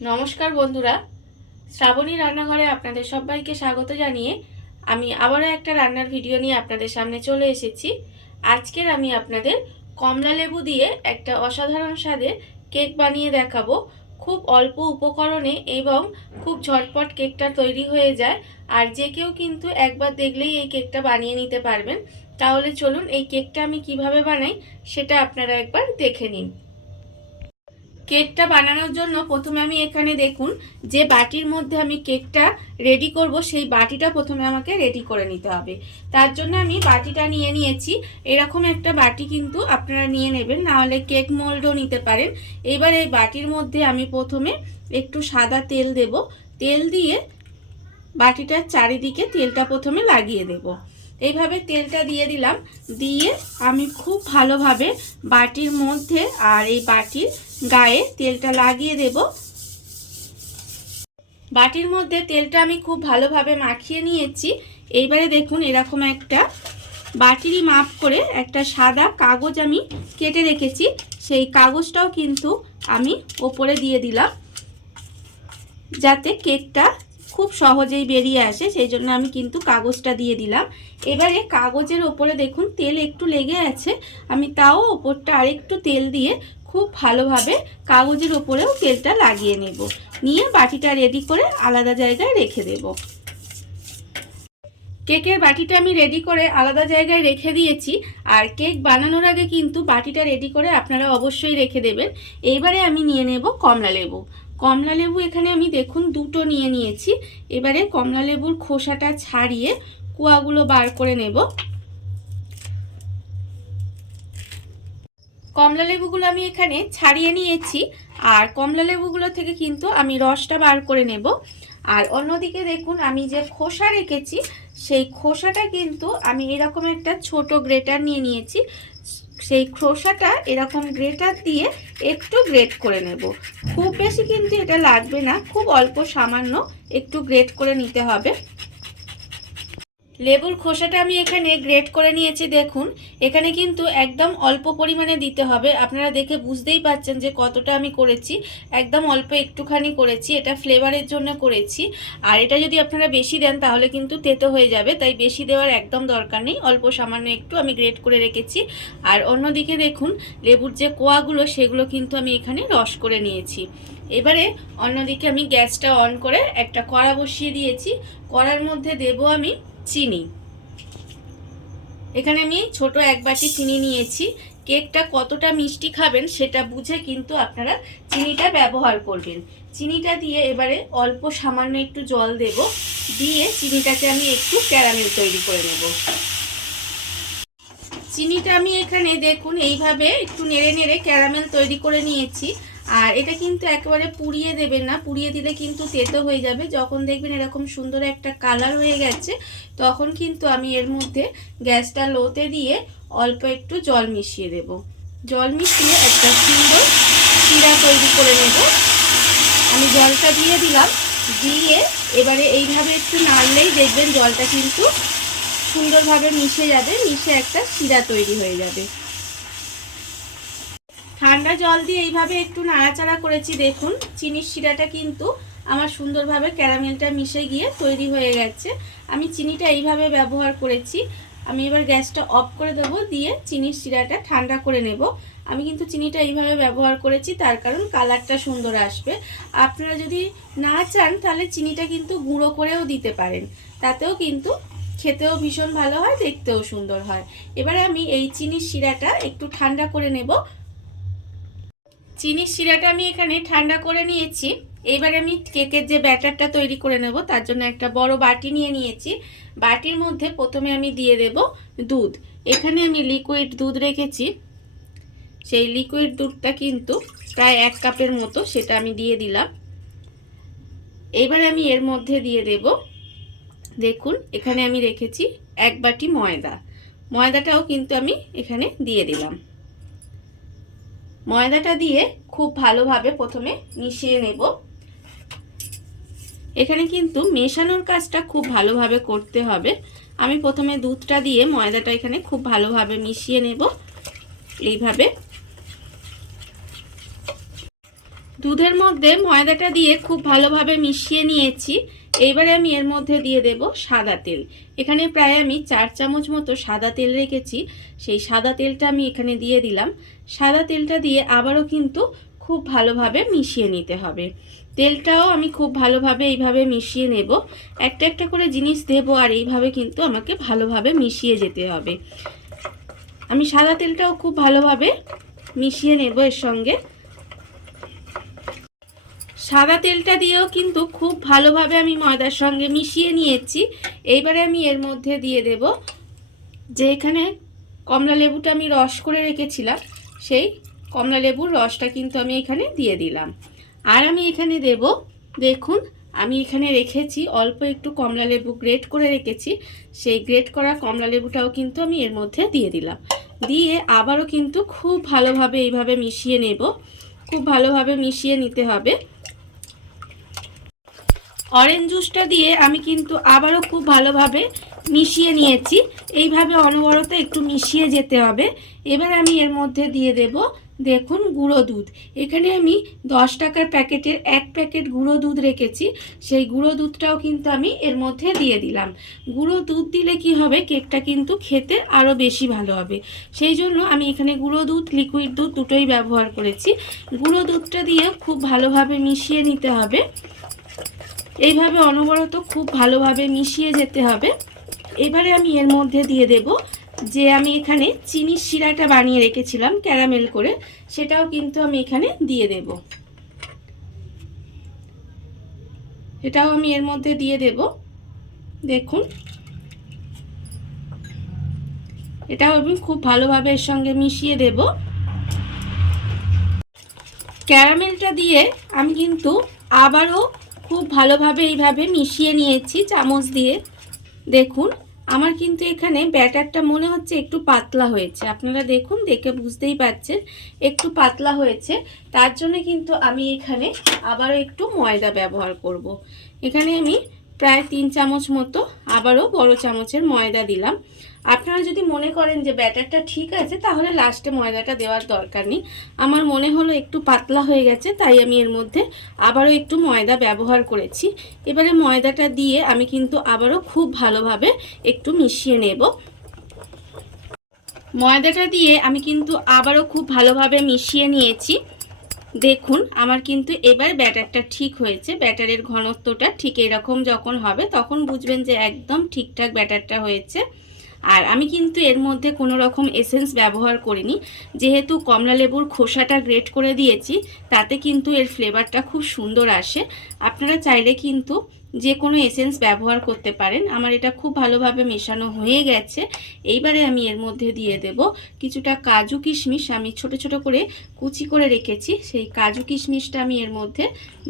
নমস্কার বন্ধুরা, শ্রাবণী রান্নাঘরে আপনাদের সবাইকে স্বাগত জানিয়ে আমি আবারও একটা রান্নার ভিডিও নিয়ে আপনাদের সামনে চলে এসেছি। আজকের আমি আপনাদের কমলা লেবু দিয়ে একটা অসাধারণ স্বাদের কেক বানিয়ে দেখাবো। খুব অল্প উপকরণে এবং খুব ঝটপট কেকটা তৈরি হয়ে যায়। আর যে কেউ কিন্তু একবার দেখলেই এই কেকটা বানিয়ে নিতে পারবেন। তাহলে চলুন এই কেকটা আমি কিভাবে বানাই সেটা আপনারা একবার দেখে নিন। কেকটা বানানোর জন্য প্রথমে আমি এখানে দেখুন যে বাটির মধ্যে আমি কেকটা রেডি করব, সেই বাটিটা প্রথমে আমাকে রেডি করে নিতে হবে। তার জন্য আমি বাটিটা নিয়ে নিয়েছি। এরকম একটা বাটি কিন্তু আপনারা নিয়ে নেবেন, না হলে কেক মোল্ডও নিতে পারেন। এবার এই বাটির মধ্যে আমি প্রথমে একটু সাদা তেল দেব। তেল দিয়ে বাটিটার চারিদিকে তেলটা প্রথমে লাগিয়ে দেব। এইভাবে তেলটা দিয়ে দিলাম। দিয়ে আমি খুব ভালোভাবে বাটির মধ্যে আর এই বাটির গায়ে তেলটা লাগিয়ে দেব। বাটির মধ্যে তেলটা আমি খুব ভালোভাবে মাখিয়ে নিয়েছি। এইবারে দেখুন এরকম একটা বাটিরই মাপ করে একটা সাদা কাগজ আমি কেটে রেখেছি, সেই কাগজটাও কিন্তু আমি ওপরে দিয়ে দিলাম যাতে কেকটা খুব সহজেই বেরিয়ে আসে, সেই জন্য আমি কিন্তু কাগজটা দিয়ে দিলাম। এবারে কাগজের ওপরে দেখুন তেল একটু লেগে আছে, আমি তাও ওপরটা আরেকটু তেল দিয়ে খুব ভালোভাবে কাগজের ওপরেও তেলটা লাগিয়ে নেব। নিয়ে বাটিটা রেডি করে আলাদা জায়গায় রেখে দেব। কেকের বাটিটা আমি রেডি করে আলাদা জায়গায় রেখে দিয়েছি। আর কেক বানানোর আগে কিন্তু বাটিটা রেডি করে আপনারা অবশ্যই রেখে দেবেন। এইবারে আমি নিয়ে নেব কমলা লেবু। কমলা লেবু এখানে আমি দেখুন দুটো নিয়ে নিয়েছি। এবারে কমলা লেবুর খোসাটা ছাড়িয়ে কুয়াগুলো বার করে নেব। কমলা লেবুগুলো আমি এখানে ছাড়িয়ে নিয়েছি, আর কমলা লেবুগুলো থেকে কিন্তু আমি রসটা বার করে নেব। আর অন্যদিকে দেখুন আমি যে খোসা রেখেছি সেই খোসাটা কিন্তু আমি এরকম একটা ছোট গ্রেটার নিয়ে নিয়েছি। সেই খোসাটা এরকম গ্রেটার দিয়ে একটু গ্রেট করে নেব। খুব বেশি কিন্তু এটা লাগবে না, খুব অল্প সামান্য একটু গ্রেট করে নিতে হবে। লেবুর খোসাটা আমি এখানে গ্রেট করে নিয়েছি। দেখুন এখানে কিন্তু একদম অল্প পরিমাণে দিতে হবে। আপনারা দেখে বুঝতেই পাচ্ছেন যে কতটা আমি করেছি। একদম অল্প একটুখানি করেছি, এটা ফ্লেভারের জন্য করেছি। আর এটা যদি আপনারা বেশি দেন তাহলে কিন্তু তেতো হয়ে যাবে, তাই বেশি দেওয়ার একদম দরকার নেই। অল্প সামান্য একটু আমি গ্রেট করে রেখেছি। আর অন্যদিকে দেখুন লেবুর যে কোয়াগুলো সেগুলো কিন্তু আমি এখানে রস করে নিয়েছি। এবারে অন্যদিকে আমি গ্যাসটা অন করে একটা কড়া বসিয়ে দিয়েছি। কড়ার মধ্যে দেব আমি চিনি। এখানে আমি ছোট এক বাটি চিনি নিয়েছি। কেকটা কতটা মিষ্টি খাবেন সেটা বুঝে কিন্তু আপনারা চিনিটা ব্যবহার করবেন। চিনিটা দিয়ে এবারে অল্প সামান্য একটু জল দেব। দিয়ে চিনিটাকে আমি একটু ক্যারামেল তৈরি করে নেব। চিনিটা আমি এখানে দেখুন এইভাবে একটু নেড়ে নেড়ে ক্যারামেল তৈরি করে নিয়েছি। আর এটা কিন্তু একেবারে পুড়িয়ে দেবেন না, পুড়িয়ে দিলে কিন্তু তেতো হয়ে যাবে। যখন দেখবেন এরকম সুন্দর একটা কালার হয়ে গেছে তখন কিন্তু আমি এর মধ্যে গ্যাসটা লোতে দিয়ে অল্প একটু জল মিশিয়ে দেব। জল মিশিয়ে একটা সুন্দর শিরা তৈরি করে নেব। আমি জলটা দিয়ে দিলাম। দিয়ে এবারে এইভাবে একটু নাড়লেই দেখবেন জলটা কিন্তু সুন্দরভাবে মিশে যাবে, মিশে একটা শিরা তৈরি হয়ে যাবে। ঠান্ডা জল দিয়ে এইভাবে একটু নাড়াচাড়া করেছি। দেখুন চিনির শিরাটা কিন্তু আমার সুন্দরভাবে ক্যারামেলটা মিশে গিয়ে তৈরি হয়ে গেছে। আমি চিনিটা এইভাবে ব্যবহার করেছি। আমি এবার গ্যাসটা অফ করে দেবো, দিয়ে চিনির শিরাটা ঠান্ডা করে নেব। আমি কিন্তু চিনিটা এইভাবে ব্যবহার করেছি তার কারণ কালারটা সুন্দর আসবে। আপনারা যদি না চান তাহলে চিনিটা কিন্তু গুঁড়ো করেও দিতে পারেন, তাতেও কিন্তু খেতেও ভীষণ ভালো হয়, দেখতেও সুন্দর হয়। এবারে আমি এই চিনির শিরাটা একটু ঠান্ডা করে নেব। চিনির শিরাটা আমি এখানে ঠান্ডা করে নিয়েছি। এবারে আমি কেকের যে ব্যাটারটা তৈরি করে নেব তার জন্য একটা বড় বাটি নিয়ে নিয়েছি। বাটির মধ্যে প্রথমে আমি দিয়ে দেব দুধ। এখানে আমি লিকুইড দুধ রেখেছি, সেই লিকুইড দুধটা কিন্তু প্রায় 1 কাপের মতো, সেটা আমি দিয়ে দিলাম। এবারে আমি এর মধ্যে দিয়ে দেব, দেখুন এখানে আমি রেখেছি 1 বাটি ময়দা। ময়দাটাও কিন্তু আমি এখানে দিয়ে দিলাম। ময়দাটা দিয়ে খুব ভালোভাবে প্রথমে মিশিয়ে নেব। এখানে কিন্তু মেশানোর কাজটা খুব ভালোভাবে করতে হবে। আমি প্রথমে দুধটা দিয়ে ময়দাটা এখানে খুব ভালোভাবে মিশিয়ে নেব। এইভাবে দুধের মধ্যে ময়দাটা দিয়ে খুব ভালোভাবে মিশিয়ে নিয়েছি। এইবারে আমি এর মধ্যে দিয়ে দেব সাদা তেল। এখানে প্রায় আমি 4 চামচ মতো সাদা তেল রেখেছি, সেই সাদা তেলটা আমি এখানে দিয়ে দিলাম। সাদা তেলটা দিয়ে আবারও কিন্তু খুব ভালোভাবে মিশিয়ে নিতে হবে। তেলটাও আমি খুব ভালোভাবে এইভাবে মিশিয়ে নেব। একটা একটা করে জিনিস দেব আর এইভাবে কিন্তু আমাকে ভালোভাবে মিশিয়ে যেতে হবে। আমি সাদা তেলটাও খুব ভালোভাবে মিশিয়ে নেব এর সঙ্গে। সাদা তেলটা দিয়েও কিন্তু খুব ভালোভাবে আমি ময়দার সঙ্গে মিশিয়ে নিয়েছি। এইবারে আমি এর মধ্যে দিয়ে দেব যে এখানে কমলা লেবুটা আমি রস করে রেখেছিলাম, সেই কমলা লেবুর রসটা কিন্তু আমি এখানে দিয়ে দিলাম। আর আমি এখানে দেব, দেখুন আমি এখানে রেখেছি অল্প একটু কমলা লেবু গ্রেট করে রেখেছি, সেই গ্রেট করা কমলা লেবুটাও কিন্তু আমি এর মধ্যে দিয়ে দিলাম। দিয়ে আবারও কিন্তু খুব ভালোভাবে এইভাবে মিশিয়ে নেব। খুব ভালোভাবে মিশিয়ে নিতে হবে। অরেঞ্জ জুসটা দিয়ে আমি কিন্তু আবারও খুব ভালোভাবে মিশিয়ে নিয়েছি। এইভাবে অনবরত একটু মিশিয়ে যেতে হবে। এবার আমি এর মধ্যে দিয়ে দেব, দেখুন গুঁড়ো দুধ। এখানে আমি 10 টাকার প্যাকেটের 1 প্যাকেট গুঁড়ো দুধ রেখেছি, সেই গুঁড়ো দুধটাও কিন্তু আমি এর মধ্যে দিয়ে দিলাম। গুঁড়ো দুধ দিলে কি হবে, কেকটা কিন্তু খেতে আরও বেশি ভালো হবে। সেই জন্য আমি এখানে গুঁড়ো দুধ, লিকুইড দুধ দুটোই ব্যবহার করেছি। গুঁড়ো দুধটা দিয়ে খুব ভালোভাবে মিশিয়ে নিতে হবে। এইভাবে অনবরত খুব ভালোভাবে মিশিয়ে যেতে হবে। এবারে আমি এর মধ্যে দিয়ে দেব যে আমি এখানে চিনির শিরাটা বানিয়ে রেখেছিলাম ক্যারামেল করে, সেটাও কিন্তু আমি এখানে দিয়ে দেব। এটাও আমি এর মধ্যে দিয়ে দেব। দেখুন এটাও আমি খুব ভালোভাবে এর সঙ্গে মিশিয়ে দেব। ক্যারামেলটা দিয়ে আমি কিন্তু আবারও খুব ভালোভাবে এইভাবে মিশিয়ে নিয়েছি চামচ দিয়ে। দেখুন আমার কিন্তু এখানে ব্যাটারটা মনে হচ্ছে একটু পাতলা হয়েছে, আপনারা দেখুন, দেখে বুঝতেই পারছেন একটু পাতলা হয়েছে। তার জন্য কিন্তু আমি এখানে আবারও একটু ময়দা ব্যবহার করব। এখানে আমি প্রায় 3 চামচ মতো আবারও বড় চামচের ময়দা দিলাম। আপনারা যদি মনে করেন যে ব্যাটারটা ঠিক আছে, তাহলে লাস্টে ময়দাটা দেওয়ার দরকার নেই। আমার মনে হলো একটু পাতলা হয়ে গেছে, তাই আমি এর মধ্যে আবারও একটু ময়দা ব্যবহার করেছি। এবারে ময়দাটা দিয়ে আমি কিন্তু আবারও খুব ভালোভাবে একটু মিশিয়ে নেব। ময়দাটা দিয়ে আমি কিন্তু আবারও খুব ভালোভাবে মিশিয়ে নিয়েছি। দেখুন আমার কিন্তু এবার ব্যাটারটা ঠিক হয়েছে। ব্যাটারের ঘনত্বটা ঠিক এরকম যখন হবে তখন বুঝবেন যে একদম ঠিকঠাক ব্যাটারটা হয়েছে। আর আমি কিন্তু এর মধ্যে কোনো রকম এসেন্স ব্যবহার করিনি, যেহেতু কমলা লেবুর খোসাটা গ্রেট করে দিয়েছি, তাতে কিন্তু এর ফ্লেভারটা খুব সুন্দর আসে। আপনারা চাইলে কিন্তু যে কোনো এসেন্স ব্যবহার করতে পারেন। আমার এটা খুব ভালোভাবে মেশানো হয়ে গেছে। এইবারে আমি এর মধ্যে দিয়ে দেব কিছুটা কাজু কিশমিশ, আমি ছোট ছোট করে কুচি করে রেখেছি, সেই কাজু কিশমিশটা আমি এর মধ্যে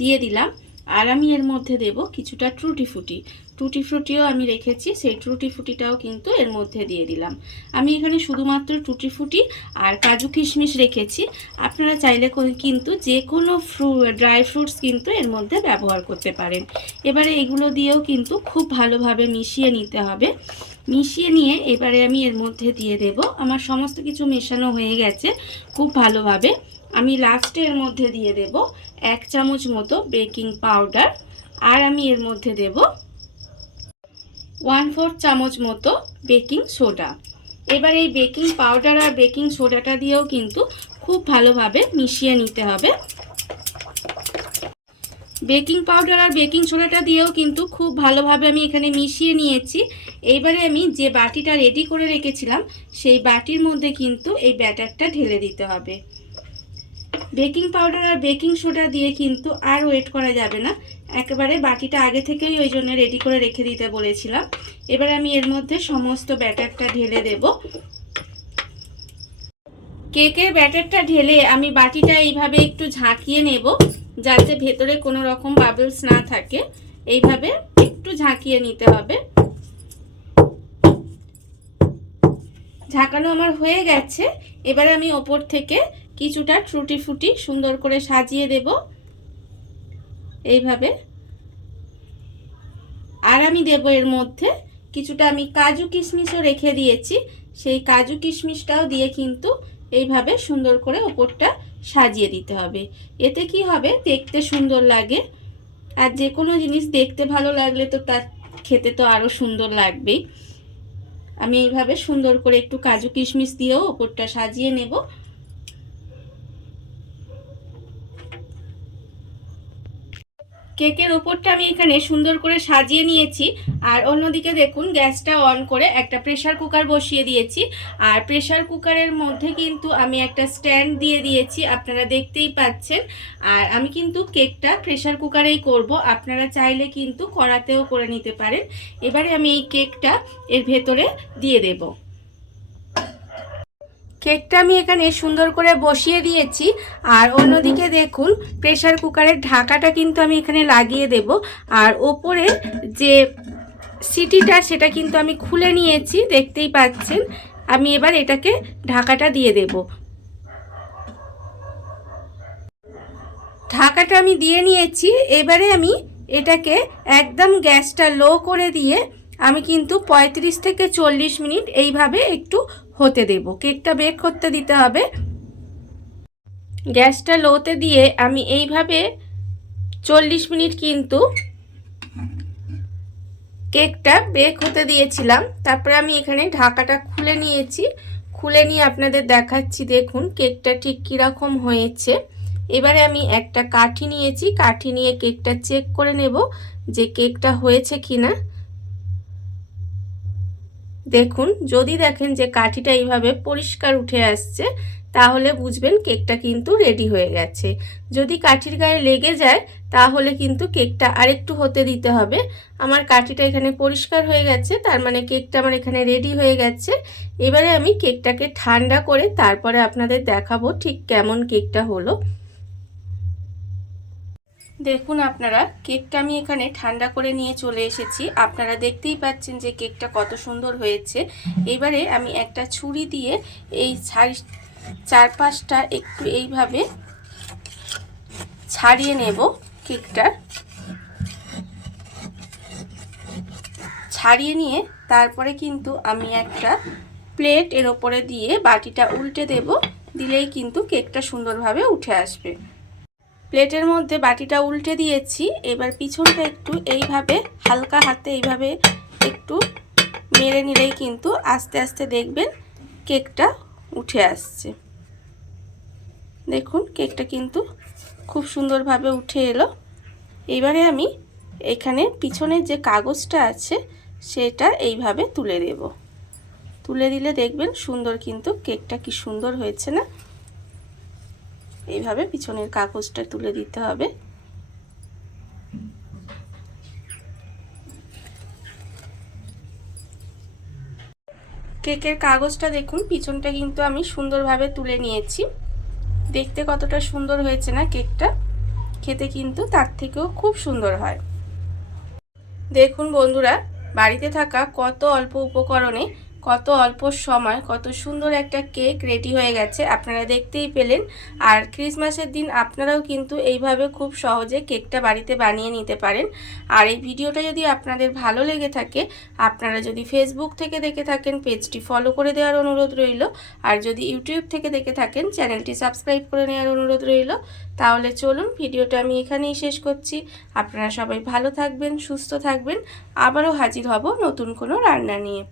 দিয়ে দিলাম। আর আমি এর মধ্যে দেব কিছুটা টুটি ফ্রুটি। টুটি ফ্রুটিও আমি রেখেছি, সেই টুটি ফ্রুটিটাও কিন্তু এর মধ্যে দিয়ে দিলাম। আমি এখানে শুধুমাত্র টুটি ফ্রুটি আর কাজু কিশমিশ রেখেছি। আপনারা চাইলে কিন্তু যে কোনো ড্রাই ফ্রুটস কিন্তু এর মধ্যে ব্যবহার করতে পারেন। এবারে এগুলো দিয়েও কিন্তু খুব ভালোভাবে মিশিয়ে নিতে হবে। মিশিয়ে নিয়ে এবারে আমি এর মধ্যে দিয়ে দেব, আমার সমস্ত কিছু মেশানো হয়ে গেছে খুব ভালোভাবে। আমি লাস্টে এর মধ্যে দিয়ে দেব 1 চামচ মতো বেকিং পাউডার। আর আমি এর মধ্যে দেব 1/4 চামচ মতো বেকিং সোডা। এবার এই বেকিং পাউডার আর বেকিং সোডাটা দিয়েও কিন্তু খুব ভালোভাবে মিশিয়ে নিতে হবে। বেকিং পাউডার আর বেকিং সোডাটা দিয়েও কিন্তু খুব ভালোভাবে আমি এখানে মিশিয়ে নিয়েছি। এইবারে আমি যে বাটিটা রেডি করে রেখেছিলাম, সেই বাটির মধ্যে কিন্তু এই ব্যাটারটা ঢেলে দিতে হবে। বেকিং পাউডার আর বেকিং সোডা দিয়ে কিন্তু আর ওয়েট করা যাবে না, একেবারে বাটিটা আগে থেকেই ওই জন্য রেডি করে রেখে দিতে বলেছিলাম। এবার আমি এর মধ্যে সমস্ত ব্যাটারটা ঢেলে দেব। কেকের ব্যাটারটা ঢেলে আমি বাটিটা এইভাবে একটু ঝাঁকিয়ে নেব, যাতে ভেতরে কোনো রকম বাবলস না থাকে। এইভাবে একটু ঝাঁকিয়ে নিতে হবে। ঝাঁকানো আমার হয়ে গেছে। এবারে আমি ওপর থেকে কিছুটা টুটি ফ্রুটি সুন্দর করে সাজিয়ে দেব এইভাবে। আর আমি দেব এর মধ্যে কিছুটা আমি কাজু কিশমিশও রেখে দিয়েছি, সেই কাজু কিশমিশটাও দিয়ে কিন্তু এইভাবে সুন্দর করে ওপরটা সাজিয়ে দিতে হবে। এতে কি হবে, দেখতে সুন্দর লাগে। আর যে কোনো জিনিস দেখতে ভালো লাগলে তো তার খেতে তো আরও সুন্দর লাগবেই। আমি এইভাবে সুন্দর করে একটু কাজু কিশমিশ দিয়েও ওপরটা সাজিয়ে নেব। কেকের ওপরটা আমি এখানে সুন্দর করে সাজিয়ে নিয়েছি। আর অন্যদিকে দেখুন গ্যাসটা অন করে একটা প্রেসার কুকার বসিয়ে দিয়েছি। আর প্রেসার কুকারের মধ্যে কিন্তু আমি একটা স্ট্যান্ড দিয়ে দিয়েছি, আপনারা দেখতেই পাচ্ছেন। আর আমি কিন্তু কেকটা প্রেসার কুকারেই করব, আপনারা চাইলে কিন্তু কড়াতেও করে নিতে পারেন। এবারে আমি এই কেকটা এর ভেতরে দিয়ে দেব। কেকটা আমি এখানে সুন্দর করে বসিয়ে দিয়েছি। আর অন্যদিকে দেখুন প্রেসার কুকারের ঢাকাটা কিন্তু আমি এখানে লাগিয়ে দেব। আর ওপরে যে সিটিটা সেটা কিন্তু আমি খুলে নিয়েছি, দেখতেই পাচ্ছেন। আমি এবার এটাকে ঢাকাটা দিয়ে দেব। ঢাকাটা আমি দিয়ে নিয়েছি। এবারে আমি এটাকে একদম গ্যাসটা লো করে দিয়ে আমি কিন্তু 35 থেকে 40 মিনিট এইভাবে একটু হতে দেব। কেকটা বেক করতে দিতে হবে। গ্যাসটা লোতে দিয়ে আমি এইভাবে 40 মিনিট কিন্তু কেকটা বেক হতে দিয়েছিলাম। তারপরে আমি এখানে ঢাকাটা খুলে নিয়েছি। খুলে নিয়ে আপনাদের দেখাচ্ছি, দেখুন কেকটা ঠিক কীরকম হয়েছে। এবারে আমি একটা কাঠি নিয়েছি, কাঠি নিয়ে কেকটা চেক করে নেব যে কেকটা হয়েছে কিনা। দেখুন, যদি দেখেন যে কাঠিটা এইভাবে পরিষ্কার উঠে আসছে তাহলে বুঝবেন কেকটা কিন্তু রেডি হয়ে গেছে। যদি কাঠির গায়ে লেগে যায় তাহলে কিন্তু কেকটা আরেকটু হতে দিতে হবে। আমার কাঠিটা এখানে পরিষ্কার হয়ে গেছে, তার মানে কেকটা আমার এখানে রেডি হয়ে গেছে। এবারে আমি কেকটাকে ঠান্ডা করে তারপরে আপনাদের দেখাবো ঠিক কেমন কেকটা হলো। দেখুন আপনারা, কেকটা আমি এখানে ঠান্ডা করে নিয়ে চলে এসেছি। আপনারা দেখতেই পাচ্ছেন যে কেকটা কত সুন্দর হয়েছে। এবারে আমি একটা ছুরি দিয়ে এই চারপাশটা একটু এইভাবে ছাড়িয়ে নেব। কেকটা ছাড়িয়ে নিয়ে তারপরে কিন্তু আমি একটা প্লেট এর ওপরে দিয়ে বাটিটা উল্টে দেব। দিলেই কিন্তু কেকটা সুন্দরভাবে উঠে আসবে। প্লেটের মধ্যে বাটিটা উল্টে দিয়েছি। এবার পিছনটা একটু এইভাবে হালকা হাতে এইভাবে একটু মেরে নিলেই কিন্তু আস্তে আস্তে দেখবেন কেকটা উঠে আসছে। দেখুন কেকটা কিন্তু খুব সুন্দরভাবে উঠে এলো। এবারে আমি এখানে পিছনের যে কাগজটা আছে সেটা এইভাবে তুলে দেব। তুলে দিলে দেখবেন সুন্দর কিন্তু কেকটা কি সুন্দর হয়েছে না। এইভাবে পিছনের কাগজটা তুলে দিতে হবে। কেকের কাগজটা দেখুন, পিছনটা কিন্তু আমি সুন্দরভাবে তুলে নিয়েছি। দেখতে কতটা সুন্দর হয়েছে না কেকটা, খেতে কিন্তু তার থেকেও খুব সুন্দর হয়। দেখুন বন্ধুরা, বাড়িতে থাকা কত অল্প উপকরণে কত অল্প সময় কত সুন্দর একটা কেক রেডি হয়ে গেছে, আপনারা দেখতেই পেলেন। আর ক্রিসমাসের দিন আপনারাও কিন্তু এইভাবে খুব সহজে কেকটা বাড়িতে বানিয়ে নিতে পারেন। আর এই ভিডিওটা যদি আপনাদের ভালো লেগে থাকে, আপনারা যদি ফেসবুক থেকে দেখে থাকেন পেজটি ফলো করে দেওয়ার অনুরোধ রইল। আর যদি ইউটিউব থেকে দেখে থাকেন চ্যানেলটি সাবস্ক্রাইব করে নেওয়ার অনুরোধ রইল। তাহলে চলুন ভিডিওটা আমি এখানেই শেষ করছি। আপনারা সবাই ভালো থাকবেন, সুস্থ থাকবেন। আবারও হাজির হব নতুন কোনো রান্না নিয়ে।